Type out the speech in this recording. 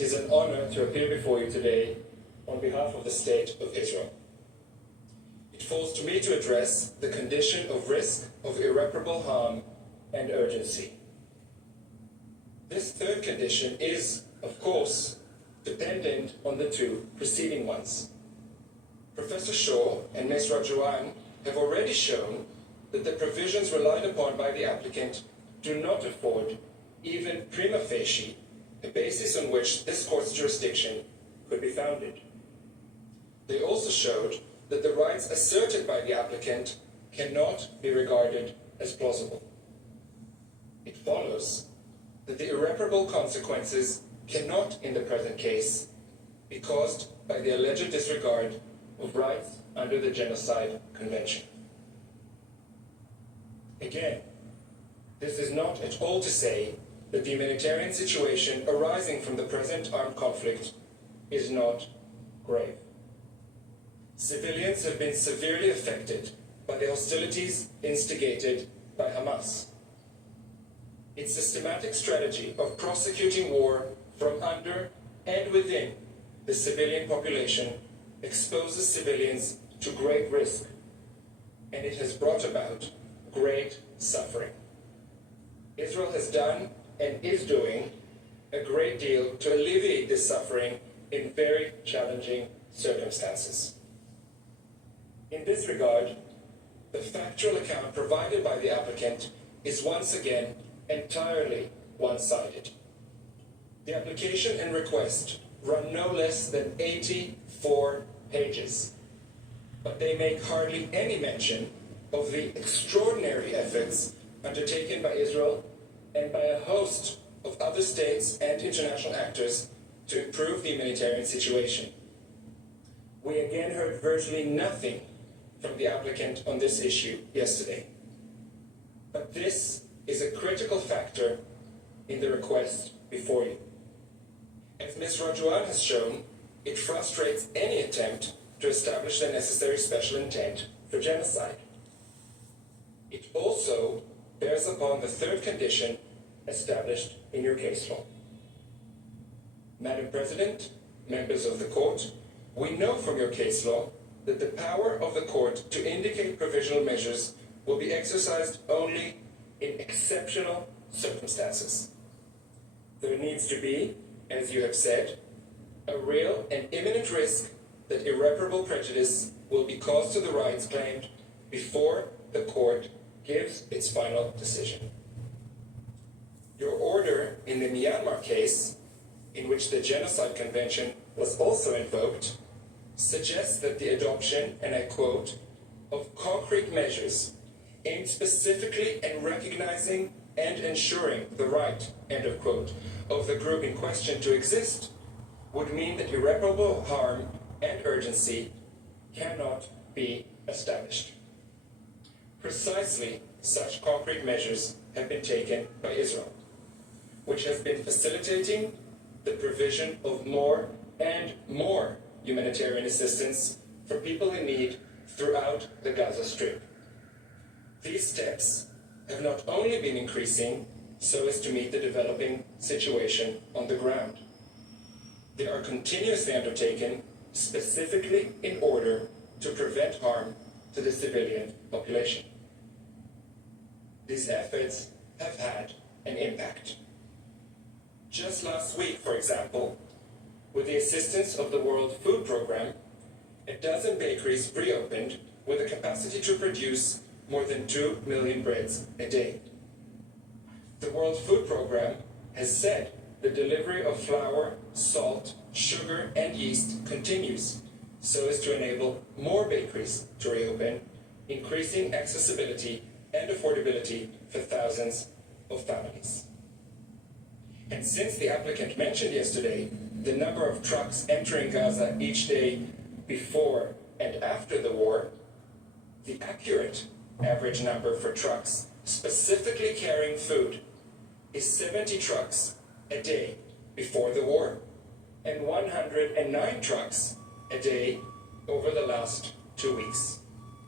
It is an honor to appear before you today on behalf of the State of Israel. It falls to me to address the condition of risk of irreparable harm and urgency. This third condition is, of course, dependent on the two preceding ones. Professor Shaw and Ms. Rajuan have already shown that the provisions relied upon by the applicant do not afford, even prima facie, a basis on which this court's jurisdiction could be founded. They also showed that the rights asserted by the applicant cannot be regarded as plausible. It follows that the irreparable consequences cannot, in the present case, be caused by the alleged disregard of rights under the Genocide Convention. Again, this is not at all to say that the humanitarian situation arising from the present armed conflict is not grave. Civilians have been severely affected by the hostilities instigated by Hamas. Its systematic strategy of prosecuting war from under and within the civilian population exposes civilians to great risk, and it has brought about great suffering. Israel has done and is doing a great deal to alleviate this suffering in very challenging circumstances. In this regard, the factual account provided by the applicant is once again entirely one-sided. The application and request run no less than 84 pages, but they make hardly any mention of the extraordinary efforts undertaken by Israel and by a host of other states and international actors to improve the humanitarian situation. We again heard virtually nothing from the applicant on this issue yesterday. But this is a critical factor in the request before you. As Ms. Rajuan has shown, it frustrates any attempt to establish the necessary special intent for genocide. It also bears upon the third condition established in your case law. Madam President, members of the court, we know from your case law that the power of the court to indicate provisional measures will be exercised only in exceptional circumstances. There needs to be, as you have said, a real and imminent risk that irreparable prejudice will be caused to the rights claimed before the court gives its final decision. Your order in the Myanmar case, in which the Genocide Convention was also invoked, suggests that the adoption, and I quote, of concrete measures aimed specifically at recognizing and ensuring the right, end of quote, of the group in question to exist would mean that irreparable harm and urgency cannot be established. Precisely such concrete measures have been taken by Israel, which has been facilitating the provision of more and more humanitarian assistance for people in need throughout the Gaza Strip. These steps have not only been increasing so as to meet the developing situation on the ground. They are continuously undertaken specifically in order to prevent harm to the civilian population. These efforts have had an impact. Just last week, for example, with the assistance of the World Food Programme, a dozen bakeries reopened with a capacity to produce more than 2 million breads a day. The World Food Programme has said the delivery of flour, salt, sugar, and yeast continues so as to enable more bakeries to reopen, increasing accessibility and affordability for thousands of families. And since the applicant mentioned yesterday the number of trucks entering Gaza each day before and after the war, the accurate average number for trucks specifically carrying food is 70 trucks a day before the war and 109 trucks a day over the last 2 weeks.